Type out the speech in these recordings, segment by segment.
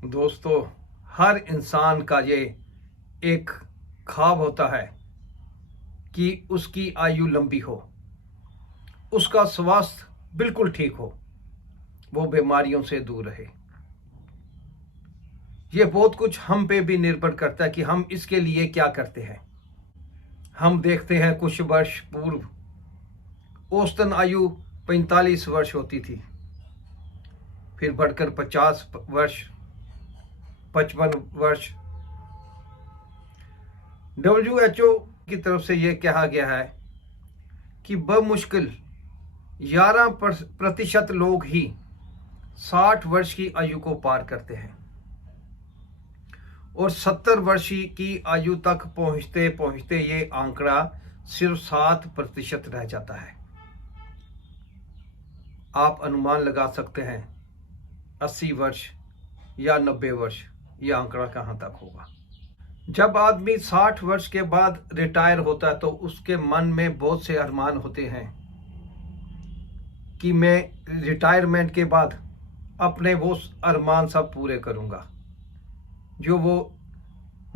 दोस्तों, हर इंसान का ये एक ख्वाब होता है कि उसकी आयु लंबी हो, उसका स्वास्थ्य बिल्कुल ठीक हो, वो बीमारियों से दूर रहे। ये बहुत कुछ हम पे भी निर्भर करता है कि हम इसके लिए क्या करते हैं। हम देखते हैं कुछ वर्ष पूर्व औसतन आयु 45 वर्ष होती थी, फिर बढ़कर 50 वर्ष, 55 वर्ष। WHO की तरफ से यह कहा गया है कि बमुश्किल 11% लोग ही 60 वर्ष की आयु को पार करते हैं और 70 वर्ष की आयु तक पहुंचते पहुंचते ये आंकड़ा सिर्फ 7% रह जाता है। आप अनुमान लगा सकते हैं 80 वर्ष या 90 वर्ष ये आंकड़ा कहां तक होगा। जब आदमी 60 वर्ष के बाद रिटायर होता है तो उसके मन में बहुत से अरमान होते हैं कि मैं रिटायरमेंट के बाद अपने वो अरमान सब पूरे करूंगा जो वो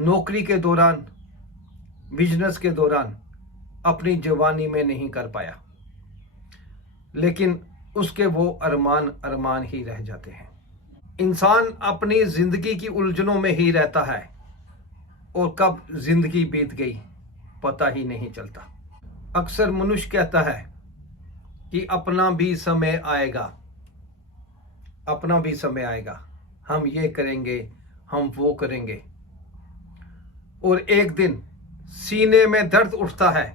नौकरी के दौरान, बिजनेस के दौरान अपनी जवानी में नहीं कर पाया, लेकिन उसके वो अरमान ही रह जाते हैं। इंसान अपनी जिंदगी की उलझनों में ही रहता है और कब जिंदगी बीत गई पता ही नहीं चलता। अक्सर मनुष्य कहता है कि अपना भी समय आएगा, अपना भी समय आएगा, हम ये करेंगे, हम वो करेंगे, और एक दिन सीने में दर्द उठता है।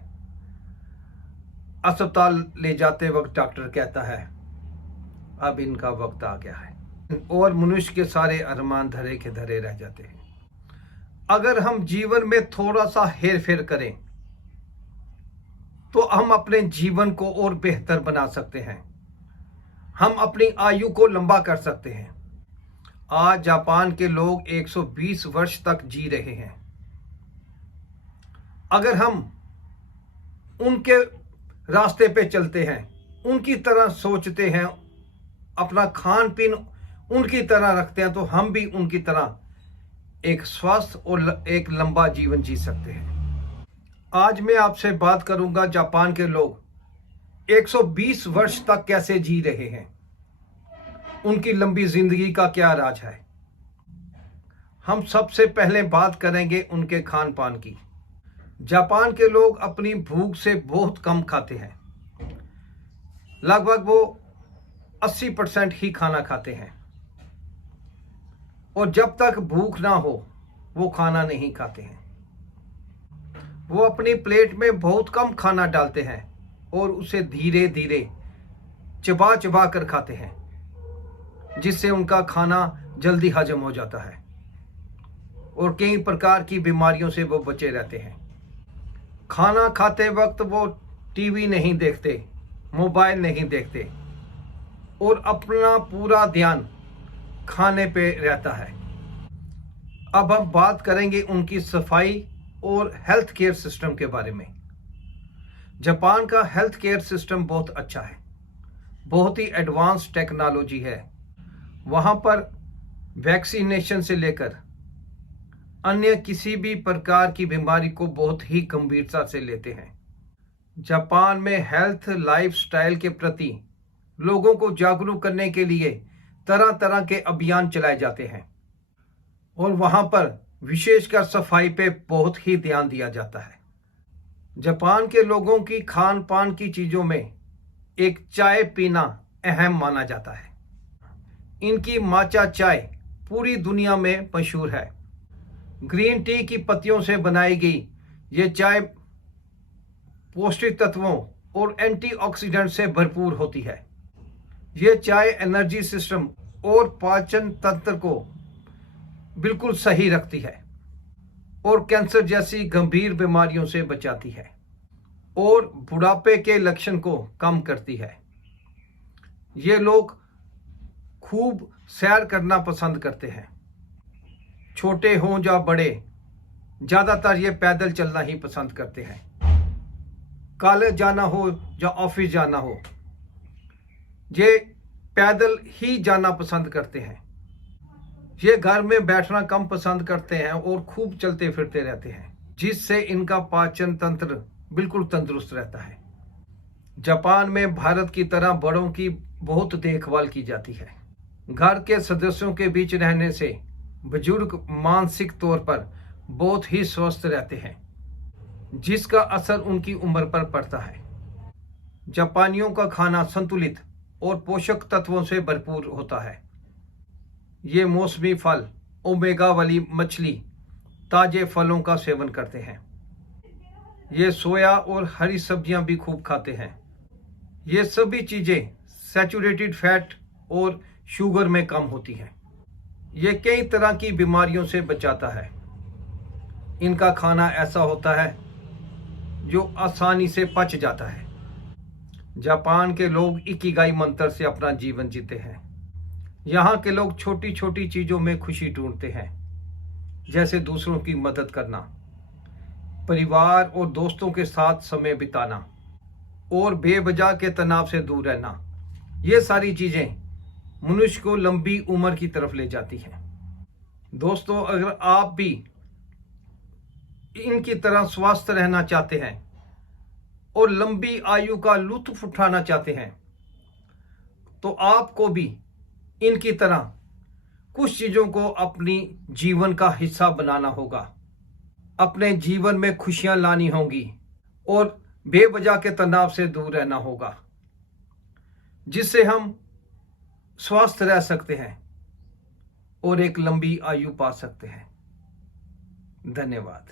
अस्पताल ले जाते वक्त डॉक्टर कहता है अब इनका वक्त आ गया है, और मनुष्य के सारे अरमान धरे के धरे रह जाते हैं। अगर हम जीवन में थोड़ा सा हेर फेर करें तो हम अपने जीवन को और बेहतर बना सकते हैं, हम अपनी आयु को लंबा कर सकते हैं। आज जापान के लोग 120 वर्ष तक जी रहे हैं। अगर हम उनके रास्ते पे चलते हैं, उनकी तरह सोचते हैं, अपना खान पीन उनकी तरह रखते हैं, तो हम भी उनकी तरह एक स्वस्थ और एक लंबा जीवन जी सकते हैं। आज मैं आपसे बात करूंगा जापान के लोग 120 वर्ष तक कैसे जी रहे हैं, उनकी लंबी जिंदगी का क्या राज है। हम सबसे पहले बात करेंगे उनके खान पान की। जापान के लोग अपनी भूख से बहुत कम खाते हैं, लगभग वो 80% ही खाना खाते हैं, और जब तक भूख ना हो वो खाना नहीं खाते हैं। वो अपनी प्लेट में बहुत कम खाना डालते हैं और उसे धीरे धीरे चबा चबा कर खाते हैं, जिससे उनका खाना जल्दी हजम हो जाता है और कई प्रकार की बीमारियों से वो बचे रहते हैं। खाना खाते वक्त वो टीवी नहीं देखते, मोबाइल नहीं देखते, और अपना पूरा ध्यान खाने पे रहता है। अब हम बात करेंगे उनकी सफाई और हेल्थ केयर सिस्टम के बारे में। जापान का हेल्थ केयर सिस्टम बहुत अच्छा है, बहुत ही एडवांस टेक्नोलॉजी है। वहाँ पर वैक्सीनेशन से लेकर अन्य किसी भी प्रकार की बीमारी को बहुत ही गंभीरता से लेते हैं। जापान में हेल्थ लाइफस्टाइल के प्रति लोगों को जागरूक करने के लिए तरह तरह के अभियान चलाए जाते हैं, और वहाँ पर विशेषकर सफाई पे बहुत ही ध्यान दिया जाता है। जापान के लोगों की खान पान की चीज़ों में एक चाय पीना अहम माना जाता है। इनकी माचा चाय पूरी दुनिया में मशहूर है। ग्रीन टी की पत्तियों से बनाई गई ये चाय पौष्टिक तत्वों और एंटीऑक्सीडेंट से भरपूर होती है। ये चाय एनर्जी सिस्टम और पाचन तंत्र को बिल्कुल सही रखती है और कैंसर जैसी गंभीर बीमारियों से बचाती है और बुढ़ापे के लक्षण को कम करती है। ये लोग खूब सैर करना पसंद करते हैं, छोटे हों या बड़े, ज़्यादातर ये पैदल चलना ही पसंद करते हैं। कॉलेज जाना हो या ऑफिस जाना हो, ये पैदल ही जाना पसंद करते हैं। ये घर में बैठना कम पसंद करते हैं और खूब चलते फिरते रहते हैं, जिससे इनका पाचन तंत्र बिल्कुल तंदुरुस्त रहता है। जापान में भारत की तरह बड़ों की बहुत देखभाल की जाती है। घर के सदस्यों के बीच रहने से बुजुर्ग मानसिक तौर पर बहुत ही स्वस्थ रहते हैं, जिसका असर उनकी उम्र पर पड़ता है। जापानियों का खाना संतुलित और पोषक तत्वों से भरपूर होता है। ये मौसमी फल, ओमेगा वाली मछली, ताजे फलों का सेवन करते हैं। ये सोया और हरी सब्जियां भी खूब खाते हैं। ये सभी चीजें सैचुरेटेड फैट और शुगर में कम होती हैं। ये कई तरह की बीमारियों से बचाता है। इनका खाना ऐसा होता है जो आसानी से पच जाता है। जापान के लोग इकिगाई मंत्र से अपना जीवन जीते हैं। यहाँ के लोग छोटी छोटी चीजों में खुशी ढूंढते हैं, जैसे दूसरों की मदद करना, परिवार और दोस्तों के साथ समय बिताना और बेवजह के तनाव से दूर रहना। ये सारी चीजें मनुष्य को लंबी उम्र की तरफ ले जाती हैं। दोस्तों, अगर आप भी इनकी तरह स्वस्थ रहना चाहते हैं और लंबी आयु का लुत्फ उठाना चाहते हैं, तो आपको भी इनकी तरह कुछ चीजों को अपनी जीवन का हिस्सा बनाना होगा। अपने जीवन में खुशियां लानी होंगी और बेवजह के तनाव से दूर रहना होगा, जिससे हम स्वस्थ रह सकते हैं और एक लंबी आयु पा सकते हैं। धन्यवाद।